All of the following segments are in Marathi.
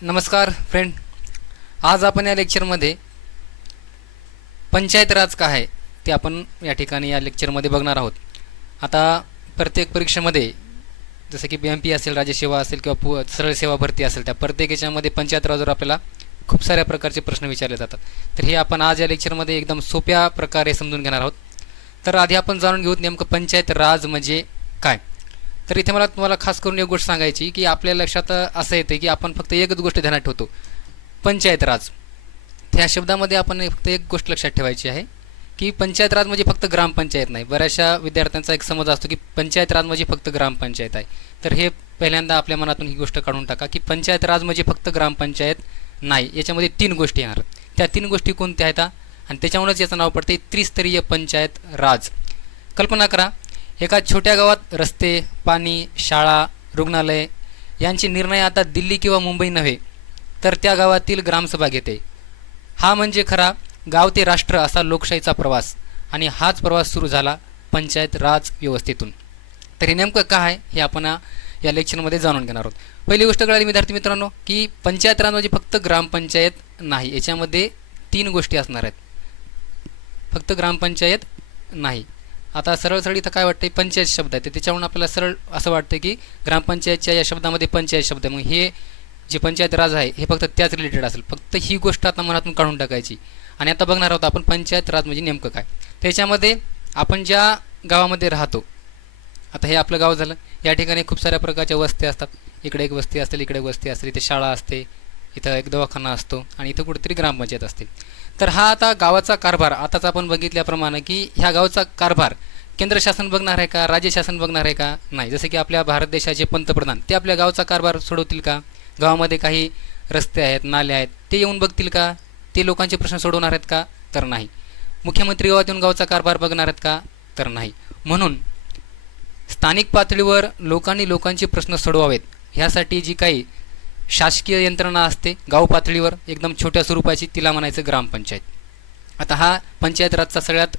नमस्कार फ्रेंड. आज आपण या लेक्चरमध्ये पंचायत राज काय आहे ते आपण या ठिकाणी या लेक्चरमध्ये बघणार आहोत. आता प्रत्येक परीक्षेमध्ये जसं की BMP असेल, राज्यसेवा असेल किंवा सरळ सेवा भरती असेल, त्या प्रत्येक याच्यामध्ये पंचायत राजवर आपल्याला खूप साऱ्या प्रकारचे प्रश्न विचारले जातात. तर हे आपण आज या लेक्चरमध्ये एकदम सोप्या प्रकारे समजून घेणार आहोत. तर आधी आपण जाणून घेऊ नेमकं पंचायत राज म्हणजे काय. तर इथे मला तुम्हाला खास करून एक गोष्ट सांगायची की आपल्या लक्षात असं येते की आपण फक्त एकच गोष्ट ध्यानात ठेवतो, पंचायत राज. ह्या शब्दामध्ये आपण फक्त एक गोष्ट लक्षात ठेवायची आहे की पंचायत राज म्हणजे फक्त ग्रामपंचायत नाही. बऱ्याचशा विद्यार्थ्यांचा एक समज असतो की पंचायत राज म्हणजे फक्त ग्रामपंचायत आहे. तर हे पहिल्यांदा आपल्या मनातून ही गोष्ट काढून टाका की पंचायत राज म्हणजे फक्त ग्रामपंचायत नाही. याच्यामध्ये 3 गोष्टी येणार. त्या 3 गोष्टी कोणत्या आहेत आणि त्याच्यामुळेच याचं नाव पडते त्रिस्तरीय पंचायत राज. कल्पना करा, एका छोट्या गावात रस्ते, पाणी, शाळा, रुग्णालय यांचे निर्णय आता दिल्ली किंवा मुंबई नव्हे तर त्या गावातील ग्रामसभा घेते. हा म्हणजे खरा गाव ते राष्ट्र असा लोकशाहीचा प्रवास, आणि हाच प्रवास सुरू झाला पंचायत राज व्यवस्थेतून. तर हे नेमकं काय आहे हे आपण या लेक्चरमध्ये जाणून घेणार आहोत. पहिली गोष्ट कळाली विद्यार्थी मित्रांनो की पंचायत राज म्हणजे फक्त ग्रामपंचायत नाही. याच्यामध्ये 3 गोष्टी असणार आहेत, फक्त ग्रामपंचायत नाही. आता सरळ इथं काय वाटतं, पंचायत शब्द आहे त्याच्यावरून आपल्याला सरळ असं वाटतं की ग्रामपंचायतच्या या शब्दामध्ये पंचायत शब्द आहे, मग हे जे पंचायत राज आहे हे फक्त त्याच रिलेटेड असेल. फक्त ही गोष्ट आता मनातून काढून टाकायची. आणि आता बघणार आहोत आपण पंचायत राज म्हणजे नेमकं काय. त्याच्यामध्ये आपण ज्या गावामध्ये राहतो, आता हे आपलं गाव झालं, या ठिकाणी खूप साऱ्या प्रकारच्या वस्त्या असतात. इकडे एक वस्ती असते, इकडे एक वस्ती असते, इथे शाळा असते, इथं एक दवाखाना असतो आणि इथं कुठेतरी ग्रामपंचायत असते. तर हा आता गावाचा कारभार आताच आपण बघितल्याप्रमाणे की ह्या गावचा कारभार केंद्र शासन बघणार आहे का, राज्य शासन बघणार आहे का, नाही. जसे की आपल्या भारत देशाचे पंतप्रधान ते आपल्या गावचा कारभार सोडवतील का, गावामध्ये काही रस्ते आहेत, नाले आहेत, ते येऊन बघतील का, ते लोकांचे प्रश्न सोडवणार आहेत का, तर नाही. मुख्यमंत्री गावात येऊन गावचा कारभार बघणार आहेत का, तर नाही. म्हणून स्थानिक पातळीवर लोकांचे प्रश्न सोडवावेत ह्यासाठी जी काही शासकीय यंत्रणा असते गाव पातळीवर एकदम छोट्या स्वरूपाची, तिला म्हणायचं ग्रामपंचायत. आता हा पंचायत राजचा सगळ्यात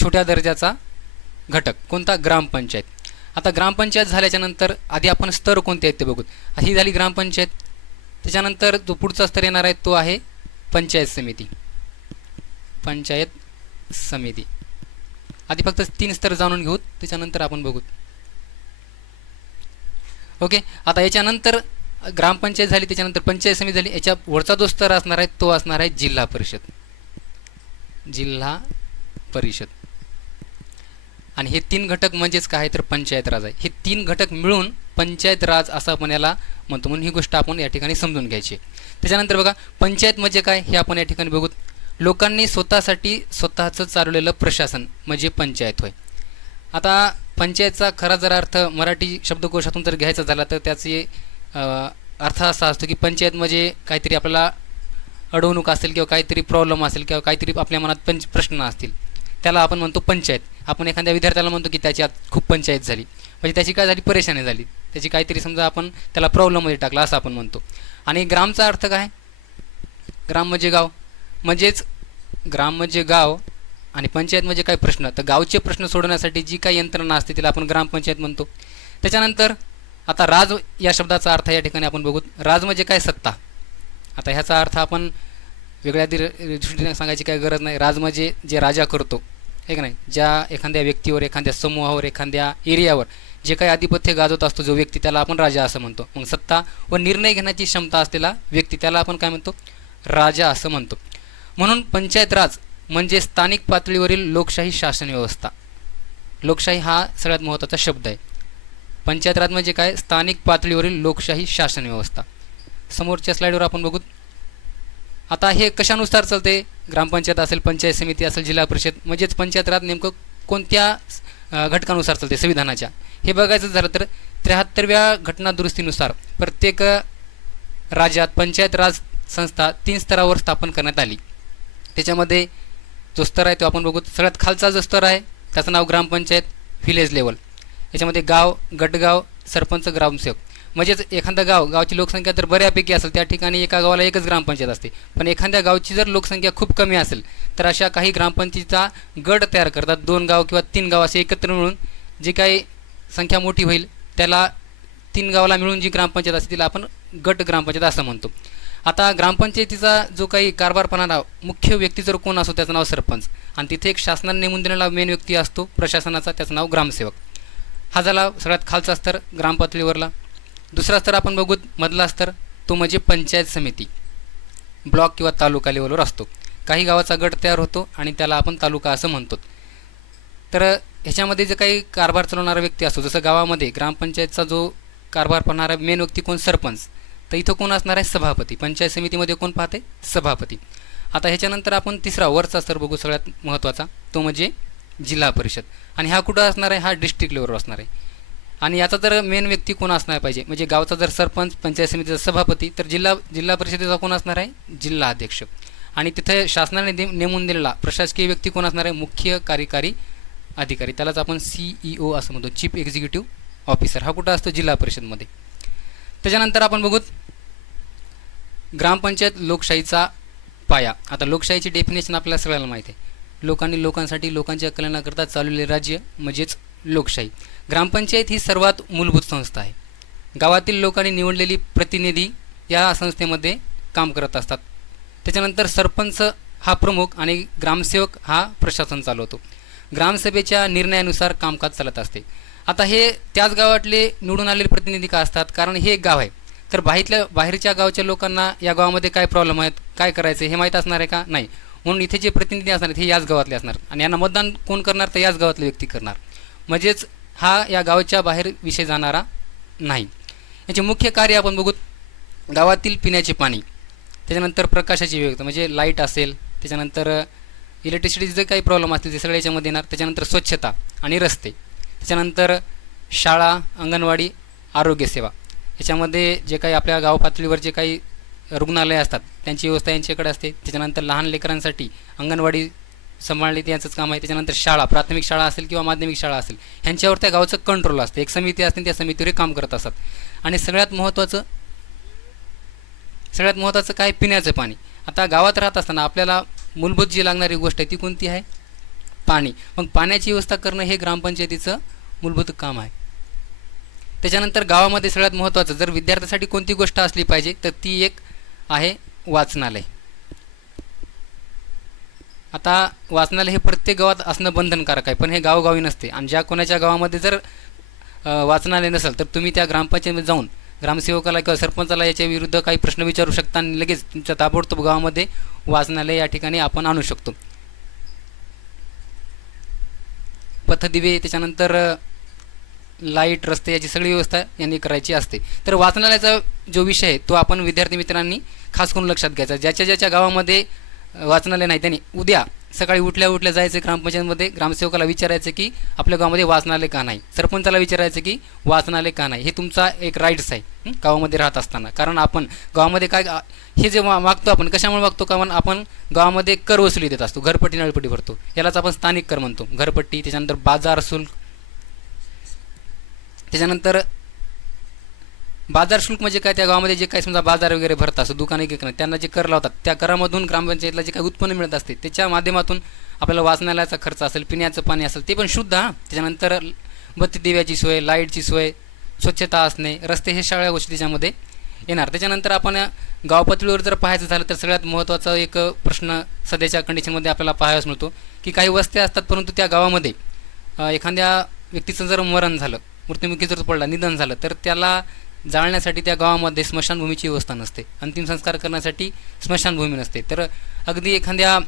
छोट्या दर्जाचा घटक कोणता, ग्रामपंचायत. आता ग्रामपंचायत झाल्याच्या नंतर आधी आपण स्तर कोणते आहेत ते बघू. ही झाली ग्रामपंचायत. त्याच्यानंतर जो पुढचा स्तर येणार आहे तो आहे पंचायत समिती. पंचायत समिती आधी फक्त 3 स्तर जाणून घेऊ, त्याच्यानंतर आपण बघू. ओके. आता याच्यानंतर ग्रामपंचायत झाली, त्याच्यानंतर पंचायत समिती झाली, याच्या वरचा जो स्तर असणार आहे तो असणार आहे जिल्हा परिषद. जिल्हा परिषद. आणि हे 3 घटक म्हणजेच काय तर पंचायत राज आहे. हे 3 घटक मिळून पंचायत राज असं आपण याला म्हणतो. म्हणून ही गोष्ट आपण या ठिकाणी समजून घ्यायची. त्याच्यानंतर बघा, पंचायत म्हणजे काय हे आपण या ठिकाणी बघू. लोकांनी स्वतःचं चालवलेलं प्रशासन म्हणजे पंचायत होय. आता पंचायतचा खरा जर अर्थ मराठी शब्दकोशातून जर घ्यायचा झाला तर त्याचे अर्थ असा असतो की पंचायत म्हणजे काहीतरी आपल्याला अडवणूक असेल किंवा काहीतरी प्रॉब्लेम असेल किंवा काहीतरी आपल्या मनात प्रश्न असतील, त्याला आपण म्हणतो पंचायत. आपण एखाद्या विद्यार्थ्याला म्हणतो की त्याची आज खूप पंचायत झाली, म्हणजे त्याची काय झाली, परेशानी झाली, त्याची काहीतरी समजा आपण त्याला प्रॉब्लेममध्ये टाकला असं आपण म्हणतो. आणि ग्रामचा अर्थ काय, ग्राम म्हणजे गाव, म्हणजेच ग्राम म्हणजे गाव आणि पंचायत म्हणजे काय प्रश्न, तर गावचे प्रश्न सोडवण्यासाठी जी काही यंत्रणा असते तिला आपण ग्रामपंचायत म्हणतो. त्याच्यानंतर आता राज या शब्दाचा अर्थ या ठिकाणी आपण बघू. राज म्हणजे काय, सत्ता. आता ह्याचा अर्थ आपण वेगळ्या दृष्टीने सांगायची काही गरज नाही. राज म्हणजे जे राजा करतो हे का नाही, ज्या एखाद्या व्यक्तीवर, एखाद्या समूहावर, एखाद्या एरियावर जे काही आधिपत्य गाजवत असतो जो व्यक्ती, त्याला आपण राजा असं म्हणतो. मग सत्ता व निर्णय घेण्याची क्षमता असलेला व्यक्ती त्याला आपण काय म्हणतो, राजा असं म्हणतो. म्हणून पंचायत राज म्हणजे स्थानिक पातळीवरील लोकशाही शासन व्यवस्था. लोकशाही हा सगळ्यात महत्त्वाचा शब्द आहे. पंचायत राज म्हणजे काय, स्थानिक पातळीवरील लोकशाही शासन व्यवस्था. समोरच्या स्लाईडवर आपण बघू. आता हे कशानुसार चालते, ग्रामपंचायत असेल, पंचायत समिती असेल, जिल्हा परिषद, म्हणजेच पंचायत राज नेमकं कोणत्या घटकानुसार चालते, संविधानाच्या. हे बघायचं झालं तर 73व्या घटना दुरुस्तीनुसार प्रत्येक राज्यात पंचायत राज संस्था 3 स्तरावर स्थापन करण्यात आली. त्याच्यामध्ये जो स्तर आहे तो आपण बघू. सगळ्यात खालचा जो स्तर आहे त्याचं नाव ग्रामपंचायत, व्हिलेज लेवल. याच्यामध्ये गाव, गटगाव, सरपंच, ग्रामसेवक. म्हणजेच एखादा गावची लोकसंख्या तर बऱ्यापैकी असेल, त्या ठिकाणी एका गावाला एकच ग्रामपंचायत असते. पण एखाद्या गावची जर लोकसंख्या खूप कमी असेल तर अशा काही ग्रामपंचायतीचा गट तयार करतात. 2 गाव किंवा 3 गाव असे एकत्र मिळून जी काही संख्या मोठी होईल त्याला 3 गावाला मिळून जी ग्रामपंचायत असते तिला आपण गट ग्रामपंचायत असं म्हणतो. आता ग्रामपंचायतीचा जो काही कारभार पाहणारा मुख्य व्यक्ती जर कोण असतो त्याचं नाव सरपंच, आणि तिथे एक शासनाने नेमून दिलेला मेन व्यक्ती असतो प्रशासनाचा, त्याचं नाव ग्रामसेवक. हा झाला सगळ्यात खालचा स्तर ग्राम पातळीवरला. दुसरा स्तर आपण बघू मधला स्तर, तो म्हणजे पंचायत समिती, ब्लॉक किंवा तालुका लेवलवर असतो. काही गावाचा गट तयार होतो आणि त्याला आपण तालुका असं म्हणतो. तर ह्याच्यामध्ये जे काही कारभार चालवणारा व्यक्ती असतो, जसं गावामध्ये ग्रामपंचायतचा जो कारभार पाहणारा मेन व्यक्ती कोण, सरपंच, तर इथं कोण असणार आहे, सभापती. पंचायत समितीमध्ये कोण पाहते, सभापती. आता ह्याच्यानंतर आपण तिसरा वरचा स्तर बघू सगळ्यात महत्त्वाचा, तो म्हणजे जिल्हा परिषद. आणि हा कुठं असणार आहे, हा डिस्ट्रिक्ट लेवलवर असणार आहे. आणि याचा जर मेन व्यक्ती कोण असणार पाहिजे, म्हणजे गावचा जर सरपंच, पंचायत समितीचा सभापती, तर जिल्हा परिषदेचा कोण असणार आहे, जिल्हा अध्यक्ष. आणि तिथे शासनाने नेमून दिलेला प्रशासकीय व्यक्ती कोण असणार आहे, मुख्य कार्यकारी अधिकारी, त्यालाच आपण CEO असं म्हणतो, चीफ एक्झिक्युटिव्ह ऑफिसर. हा कुठं असतो, जिल्हा परिषदमध्ये. त्याच्यानंतर आपण बघूत ग्रामपंचायत लोकशाहीचा पाया. आता लोकशाहीची डेफिनेशन आपल्याला सगळ्यांना माहिती आहे, लोकांनी लोकांसाठी लोकांच्या कल्याणाकरता चालवलेले राज्य म्हणजेच लोकशाही. ग्रामपंचायत ही सर्वात मूलभूत संस्था आहे. गावातील लोकांनी निवडलेली प्रतिनिधी या संस्थेमध्ये काम करत असतात. त्याच्यानंतर सरपंच हा प्रमुख आणि ग्रामसेवक हा प्रशासन चालवतो. ग्रामसभेच्या निर्णयानुसार कामकाज चालत असते. आता हे त्याच गावातले निवडून आलेले प्रतिनिधी का असतात, कारण हे एक गाव आहे, तर बाहेरच्या गावच्या लोकांना या गावामध्ये काय प्रॉब्लेम आहेत, काय करायचं हे माहीत असणार आहे का, नाही. म्हणून इथे जे प्रतिनिधी असणार आहेत हे याच गावातले असणार, आणि यांना मतदान कोण करणार, तर याच गावातले व्यक्ती करणार. म्हणजेच हा या गावाच्या बाहेर विषय जाणारा नाही. याचे मुख्य कार्य आपण बघू, गावातील पिण्याचे पाणी, त्याच्यानंतर प्रकाशाची व्यवस्था म्हणजे लाईट असेल, त्याच्यानंतर इलेक्ट्रिसिटीचे जे काही प्रॉब्लेम असतील ते सगळे याच्यामध्ये येणार. त्याच्यानंतर स्वच्छता आणि रस्ते, त्याच्यानंतर शाळा, अंगणवाडी, आरोग्यसेवा. याच्यामध्ये जे काही आपल्या गाव पातळीवर जे काही रुग्णालय असतात त्यांची व्यवस्था यांच्याकडे असते. त्याच्यानंतर लहान लेकरांसाठी अंगणवाडी सांभाळणे ते यांचंच काम आहे. त्याच्यानंतर शाळा, प्राथमिक शाळा असेल किंवा माध्यमिक शाळा असेल, ह्यांच्यावर त्या गावचं कंट्रोल असते. एक समिती असते, त्या समितीवर काम करत असतात. आणि सगळ्यात महत्त्वाचं काय, पिण्याचं पाणी. आता गावात राहत असताना आपल्याला मूलभूत जी लागणारी गोष्ट आहे ती कोणती आहे, पाणी. मग पाण्याची व्यवस्था करणं हे ग्रामपंचायतीचं मूलभूत काम आहे. त्याच्यानंतर गावामध्ये सगळ्यात महत्त्वाचं जर विद्यार्थ्यासाठी कोणती गोष्ट असली पाहिजे तर ती एक आहे वाचनालय. आता वाचनालय हे प्रत्येक गावात असणं बंधनकारक आहे, पण हे गावोगावी नसते. आणि ज्या कोणाच्या गावामध्ये जर वाचनालय नसेल तर तुम्ही त्या ग्रामपंचायतीमध्ये जाऊन ग्रामसेवकाला किंवा सरपंचाला याच्या विरुद्ध काही प्रश्न विचारू शकता आणि लगेच तुमच्या ताबडतोब गावामध्ये वाचनालय या ठिकाणी आपण आणू शकतो. पथदिवे, त्याच्यानंतर लाईट, रस्ते याची सगळी व्यवस्था यांनी करायची असते. तर वाचनालयाचा जो विषय आहे तो आपण विद्यार्थी मित्रांनी खास करून लक्षात घ्यायचा. ज्याच्या गावामध्ये वाचनालय नाही त्यांनी उद्या सकाळी उठल्या जायचं ग्रामपंचायतमध्ये, ग्रामसेवकाला विचारायचं की आपल्या गावामध्ये वाचनालय का नाही, सरपंचाला विचारायचं की वाचनालय का नाही. हे तुमचा एक राईट्स आहे गावामध्ये राहत असताना. कारण आपण गावामध्ये काय हे जे मागतो आपण कशामुळे मागतो, कारण आपण गावामध्ये कर वसुली देत असतो, घरपट्टी नळपट्टी भरतो, यालाच आपण स्थानिक कर म्हणतो, घरपट्टी. त्याच्यानंतर बाजार शुल्क, त्याच्यानंतर बाजार शुल्क म्हणजे काय, त्या गावामध्ये जे काही समजा बाजार वगैरे भरत असतो, दुकाने किराणा, त्यांना जे कर लावतात त्या करामधून ग्रामपंचायतीला जे काही उत्पन्न मिळत असते त्याच्या माध्यमातून आपल्याला वाचनालयाचा खर्च असेल, पिण्याचं पाणी असेल ते पण शुद्ध. त्याच्यानंतर बत्ती दिव्याची सोय, लाईटची सोय, स्वच्छता असणे, रस्ते, हे सगळ्या गोष्टी त्याच्यामध्ये येणार. त्याच्यानंतर आपण गाव पातळीवर जर पाहायचं झालं तर सगळ्यात महत्त्वाचा एक प्रश्न सध्याच्या कंडिशनमध्ये आपल्याला पाहायला मिळतो की काही वस्त्या असतात परंतु त्या गावामध्ये एखाद्या व्यक्तीचं जर मरण झालं, मृत्युमुखी जर पडला, निधन झालं, तर त्याला जाळण्यासाठी त्या गावामध्ये स्मशानभूमीची व्यवस्था नसते, अंतिम संस्कार करण्यासाठी स्मशानभूमी नसते. तर अगदी एखाद्या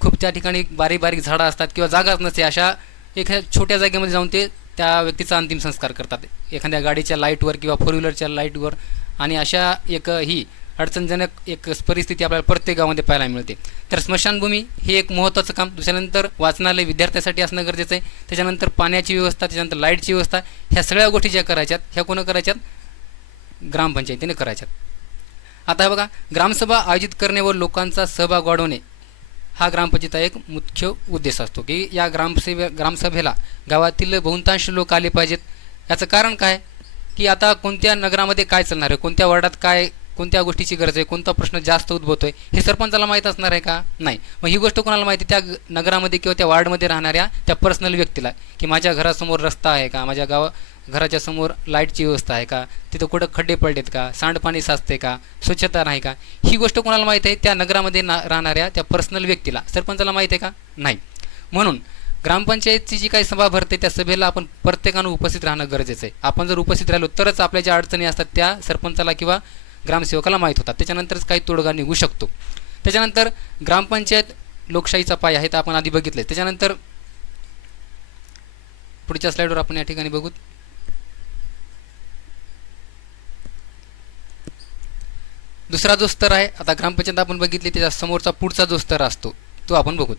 खूप त्या ठिकाणी बारीक बारीक झाडं असतात किंवा जागाच नसते, अशा एखाद्या छोट्या जागेमध्ये जाऊन ते त्या व्यक्तीचा अंतिम संस्कार करतात एखाद्या गाडीच्या लाईटवर किंवा फोर व्हीलरच्या लाईटवर. आणि अशा एक ही अडचणजनक एक परिस्थिती आपल्याला प्रत्येक गावामध्ये पाहायला मिळते. तर स्मशानभूमी हे एक महत्त्वाचं काम. दुसऱ्यानंतर वाचनालय विद्यार्थ्यासाठी असणं गरजेचं आहे. त्याच्यानंतर पाण्याची व्यवस्था, त्याच्यानंतर लाईटची व्यवस्था, ह्या सगळ्या गोष्टी ज्या करायच्यात ह्या कोणं करायच्यात, ग्रामपंचायतीने करायच्यात. आता बघा, ग्रामसभा आयोजित करणे व लोकांचा सहभाग वाढवणे हा ग्रामपंचायतीचा एक मुख्य उद्देश असतो की या ग्रामसभेला गावातील बहुतांश लोक आले पाहिजेत. याचं कारण काय की आता कोणत्या नगरामध्ये काय चालणार आहे, कोणत्या वार्डात काय कोणत्या गोष्टीची गरज आहे, कोणता प्रश्न जास्त उद्भवतोय हे सरपंचाला माहीत असणार आहे का? नाही. मग ही गोष्ट कोणाला माहिती? त्या नगरामध्ये किंवा त्या वार्डमध्ये राहणाऱ्या त्या पर्सनल व्यक्तीला, की माझ्या घरासमोर रस्ता आहे का, माझ्या घराच्या समोर लाईटची व्यवस्था आहे का, तिथं कुठं खड्डे पडलेत का, सांडपाणी साचते का, स्वच्छता नाही का, ही गोष्ट कोणाला माहीत आहे? त्या नगरामध्ये राहणाऱ्या त्या पर्सनल व्यक्तीला. सरपंचाला माहीत आहे का? नाही. म्हणून ग्रामपंचायतची जी काही सभा भरते त्या सभेला आपण प्रत्येकानं उपस्थित राहणं गरजेचं आहे. आपण जर उपस्थित राहिलो तरच आपल्या ज्या अडचणी असतात त्या सरपंचाला किंवा ग्रामसेवकाला माहीत होतात, त्याच्यानंतरच काही तोडगा निघू शकतो. त्याच्यानंतर ग्रामपंचायत लोकशाहीचा पाया आहे, तर आपण आधी बघितलं. त्याच्यानंतर पुढच्या स्लाईडवर आपण या ठिकाणी बघू. दुसरा जो स्तर आहे, आता ग्रामपंचायत आपण बघितली, त्याच्या समोरचा पुढचा जो स्तर असतो तो आपण बघू.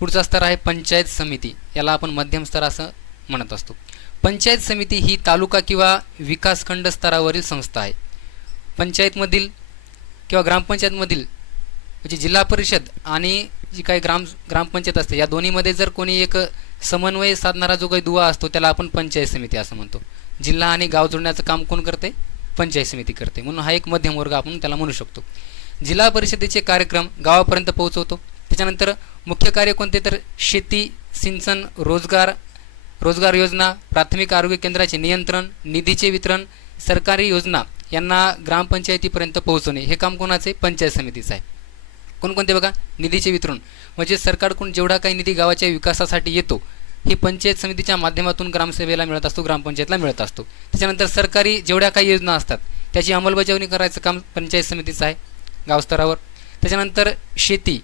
पुढचा स्तर आहे पंचायत समिती. याला आपण मध्यम स्तर असं म्हणत असतो. पंचायत समिती ही तालुका किंवा विकासखंड स्तरावरील संस्था आहे. पंचायतमधील किंवा ग्रामपंचायतमधील म्हणजे जिल्हा परिषद आणि जी काही ग्रामपंचायत असते या दोन्हीमध्ये जर कोणी एक समन्वय साधणारा जो काही दुवा असतो त्याला आपण पंचायत समिती असं म्हणतो. जिल्हा आणि गाव जोडण्याचं काम कोण करते? पंचायत समिती करते. म्हणून हा एक मध्यम वर्ग आपण त्याला म्हणू शकतो. जिल्हा परिषदेचे कार्यक्रम गावापर्यंत पोहोचवतो. त्याच्यानंतर मुख्य कार्य कोणते? तर शेती, सिंचन, रोजगार योजना, प्राथमिक आरोग्य केंद्राचे नियंत्रण, निधीचे वितरण, सरकारी योजना यांना ग्रामपंचायतीपर्यंत पोहोचवणे हे काम कोणाचे? पंचायत समितीचं आहे. कोणकोणते बघा? निधीचे वितरण म्हणजे सरकारकडून जेवढा काही निधी गावाच्या विकासासाठी येतो हे पंचायत समितीच्या माध्यमातून ग्रामसेवेला मिळत असतो, ग्रामपंचायतला मिळत असतो. त्याच्यानंतर सरकारी जेवढ्या काही योजना असतात त्याची अंमलबजावणी करायचं काम पंचायत समितीचं आहे गाव स्तरावर. त्याच्यानंतर शेती,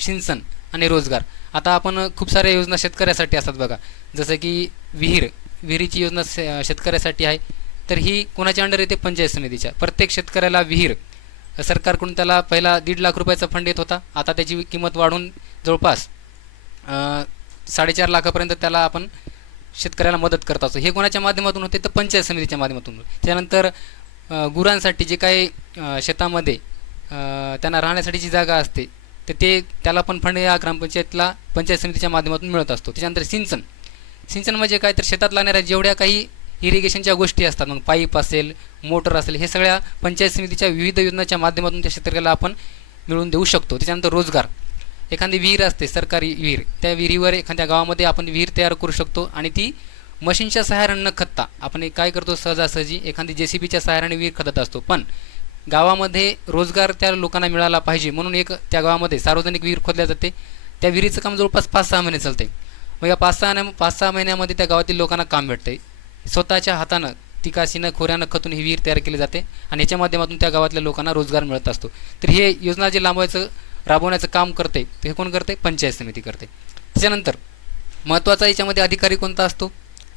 सिंचन आणि रोजगार. आता आपण खूप साऱ्या योजना शेतकऱ्यासाठी असतात बघा, जसं की विहिरीची योजना शेतकऱ्यासाठी आहे, तर ही कोणाच्या अंडर येते? पंचायत समितीच्या. प्रत्येक शेतकऱ्याला विहीर सरकारकडून त्याला पहिला 1.5 लाख रुपयाचा फंड येत होता, आता त्याची किंमत वाढून जवळपास 4.5 लाखापर्यंत त्याला आपण शेतकऱ्याला मदत करत असतो. हे कोणाच्या माध्यमातून होते? तर पंचायत समितीच्या माध्यमातून. त्यानंतर गुरांसाठी जे काही शेतामध्ये त्यांना राहण्यासाठीची जागा असते तर त्याला पण फंड या ग्रामपंचायतला पंचायत समितीच्या माध्यमातून मिळत असतो. त्याच्यानंतर सिंचन म्हणजे काय? तर शेतात लागणाऱ्या जेवढ्या काही इरिगेशनच्या गोष्टी असतात, मग पाईप असेल, मोटर असेल, हे सगळ्या पंचायत समितीच्या विविध योजनांच्या माध्यमातून त्या शेतकऱ्याला आपण मिळवून देऊ शकतो. त्याच्यानंतर रोजगार. एखादी विहीर असते, सरकारी विहीर, त्या विहिरीवर एखाद्या गावामध्ये आपण विहीर तयार करू शकतो आणि ती मशीनच्या सहाय्याने न खतता आपण काय करतो? सहजासहजी एखादी JCBच्या सहाय्याने विहीर खतत असतो. पण गावामध्ये रोजगार त्या लोकांना मिळाला पाहिजे म्हणून एक त्या गावामध्ये सार्वजनिक विहीर खोदल्या जाते. त्या विहिरीचं काम जवळपास 5-6 महिने चालते. मग या 5-6 महिन्यामध्ये त्या गावातील लोकांना काम भेटते. स्वतःच्या हातानं तिकाशीनं खोऱ्यानं खतून ही विहीर तयार केली जाते आणि याच्या माध्यमातून त्या गावातल्या लोकांना रोजगार मिळत असतो. तर हे योजना जे राबवण्याचं काम करते ते कोण करते? पंचायत समिती करते. त्याच्यानंतर महत्त्वाचा याच्यामध्ये अधिकारी कोणता असतो?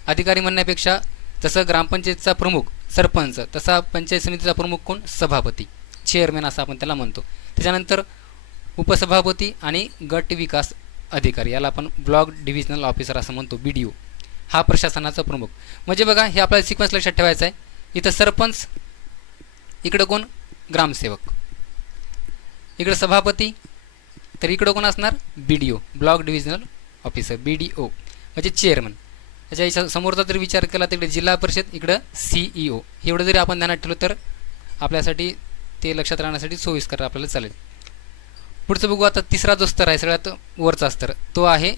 अधिकारी म्हणण्यापेक्षा जसं ग्रामपंचायतचा प्रमुख सरपंच, तसा पंचायत समितीचा प्रमुख कोण? सभापती, चेअरमॅन असं आपण त्याला म्हणतो. त्याच्यानंतर उपसभापती आणि गट विकास अधिकारी, याला आपण ब्लॉक डिव्हिजनल ऑफिसर असं म्हणतो, BDO. हा प्रशासनाचा प्रमुख. म्हणजे बघा हे आपल्याला सिक्वेन्स लक्षात ठेवायचा आहे. इथं सरपंच, इकडं कोण? ग्रामसेवक, इकडं सभापती, तर इकडं कोण असणार? BDO, block divisional officer, BDO म्हणजे चेअरमन. त्याच्या समोरचा जर विचार केला तिकडे जिल्हा परिषद, इकडं CEO. एवढं जरी आपण ध्यानात ठेवलं तर आपल्यासाठी ते लक्षात राहण्यासाठी सोयीस्कर आपल्याला चालेल. पुढचं बघू. आता तिसरा जो स्तर आहे सगळ्यात वरचा स्तर तो आहे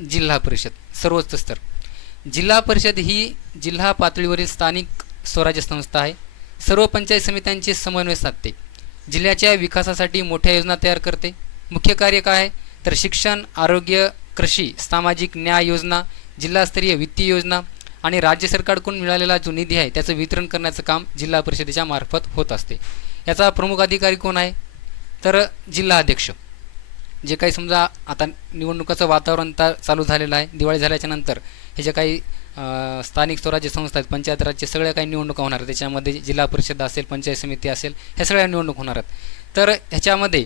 जिल्हा परिषद, सर्वोच्च स्तर. जिल्हा परिषद ही जिल्हा पातळीवरील स्थानिक स्वराज्य संस्था आहे. सर्व पंचायत समित्यांचे समन्वय साधते. जिल्ह्याच्या विकासासाठी मोठ्या योजना तयार करते. मुख्य कार्य काय आहे? तर शिक्षण, आरोग्य, कृषी, सामाजिक न्याय योजना, जिल्हास्तरीय वित्तीय योजना आणि राज्य सरकारकडून मिळालेला जो निधी आहे त्याचं वितरण करण्याचं काम जिल्हा परिषदेच्या मार्फत होत असते. याचा प्रमुख अधिकारी कोण आहे? तर जिल्हा अध्यक्ष. जे काही समजा आता निवडणुकाचं वातावरण चालू झालेलं आहे, दिवाळी झाल्याच्या नंतर हे जे काही स्थानिक स्वराज्य संस्था आहेत, पंचायत राज्य सगळ्या काही निवडणुका होणार आहेत. त्याच्यामध्ये जिल्हा परिषद असेल, पंचायत समिती असेल, ह्या सगळ्या निवडणूक होणार आहेत. तर ह्याच्यामध्ये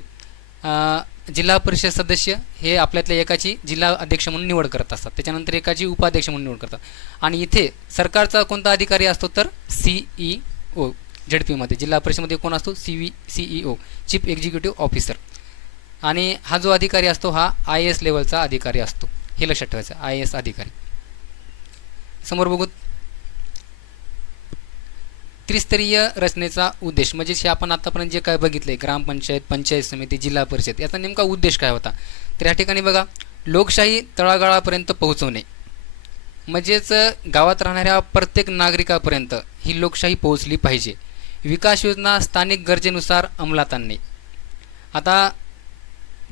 जिल्हा परिषद सदस्य हे आपल्यातल्या एकाची जिल्हा अध्यक्ष म्हणून निवड करत असतात. त्याच्यानंतर एकाची उपाध्यक्ष म्हणून निवड करतात. आणि इथे सरकारचा कोणता अधिकारी असतो? तर CEO. झडपीमध्ये जिल्हा परिषदेमध्ये कोण असतो? CEO, chief executive officer. आणि हा जो अधिकारी असतो हा IAS लेवलचा अधिकारी असतो. हे लक्षात ठेवायचं, IAS अधिकारी. समोर बघू. त्रिस्तरीय रचनेचा उद्देश म्हणजे हे आपण आतापर्यंत जे काय बघितले ग्रामपंचायत, पंचायत समिती, जिल्हा परिषद, याचा नेमका उद्देश काय होता. तर या ठिकाणी बघा, लोकशाही तळागाळापर्यंत पोहोचवणे, म्हणजेच गावात राहणाऱ्या प्रत्येक नागरिकापर्यंत ही लोकशाही पोहोचली पाहिजे. विकास योजना स्थानिक गरजेनुसार अंमलात आणणे. आता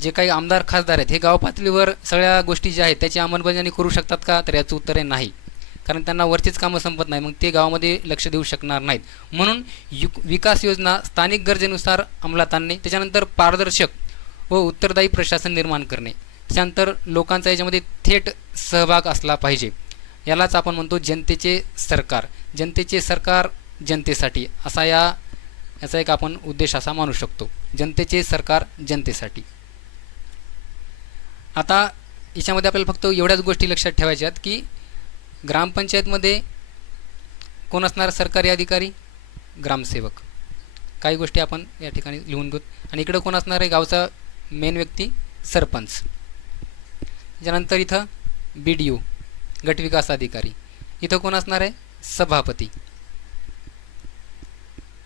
जे काही आमदार खासदार आहेत हे गाव पातळीवर सगळ्या गोष्टी ज्या आहेत त्याची अंमलबजावणी करू शकतात का, तर याचं उत्तर आहे नाही, कारण त्यांना वरचीच कामं संपत नाही, मग ते गावामध्ये लक्ष देऊ शकणार नाहीत. म्हणून विकास योजना स्थानिक गरजेनुसार अंमलात आणणे, त्याच्यानंतर पारदर्शक व उत्तरदायी प्रशासन निर्माण करणे, त्याच्यानंतर लोकांचा याच्यामध्ये थेट सहभाग असला पाहिजे. यालाच आपण म्हणतो जनतेचे सरकार. जनतेचे सरकार जनतेसाठी असा याचा एक आपण उद्देश असा मानू शकतो, जनतेचे सरकार जनतेसाठी. आता याच्यामध्ये आपल्याला फक्त एवढ्याच गोष्टी लक्षात ठेवायच्या आहेत की ग्रामपंचायतमध्ये कोण असणार, सरकारी अधिकारी, ग्रामसेवक. काही गोष्टी आपण या ठिकाणी लिहून घेऊ. आणि इकडं कोण असणार आहे, गावचा मेन व्यक्ती सरपंच. त्याच्यानंतर इथं BDO गटविकास अधिकारी. इथं कोण असणार आहे, सभापती.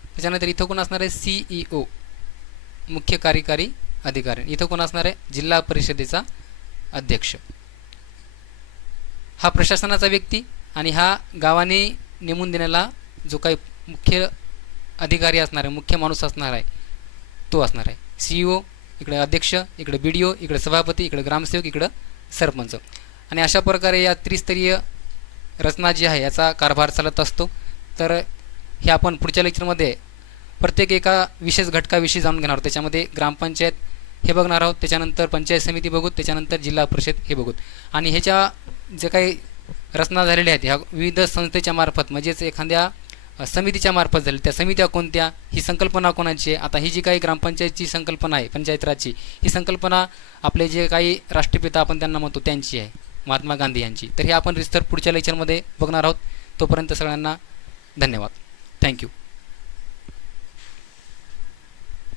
त्याच्यानंतर इथं कोण असणार आहे, CEO मुख्य कार्यकारी अधिकारी. इथं कोण असणार आहे, जिल्हा परिषदेचा अध्यक्ष. हा प्रशासनाचा व्यक्ती आणि हा गावाने नेमून देण्याला जो काही मुख्य अधिकारी असणार आहे, मुख्य माणूस असणार आहे, तो असणार आहे. CEO, इकडे अध्यक्ष, इकडे BDO, इकडे सभापती, इकडे ग्रामसेवक, इकडं सरपंच. आणि अशा प्रकारे या त्रिस्तरीय रचना जी आहे याचा कारभार चालत असतो. तर हे आपण पुढच्या लेक्चरमध्ये प्रत्येक एका विशेष घटकाविषयी जाणून घेणार आहोत. त्याच्यामध्ये ग्रामपंचायत हे बघणार आहोत, त्याच्यानंतर पंचायत समिती बघूत, त्याच्यानंतर जिल्हा परिषद हे बघूत. आणि ह्याच्या जे काही रचना झालेल्या आहेत ह्या विविध संस्थेच्या मार्फत, म्हणजेच एखाद्या समितीच्या मार्फत झाली, त्या समित्या कोणत्या, ही संकल्पना कोणाची आहे. आता ही जी काही ग्रामपंचायतची संकल्पना आहे, पंचायत राजची, ही संकल्पना आपले जे काही राष्ट्रपिता आपण त्यांना म्हणतो त्यांची आहे, महात्मा गांधी यांची. तर हे आपण रिस्तर पुढच्या लेक्चरमध्ये बघणार आहोत. तोपर्यंत सगळ्यांना धन्यवाद. थँक्यू.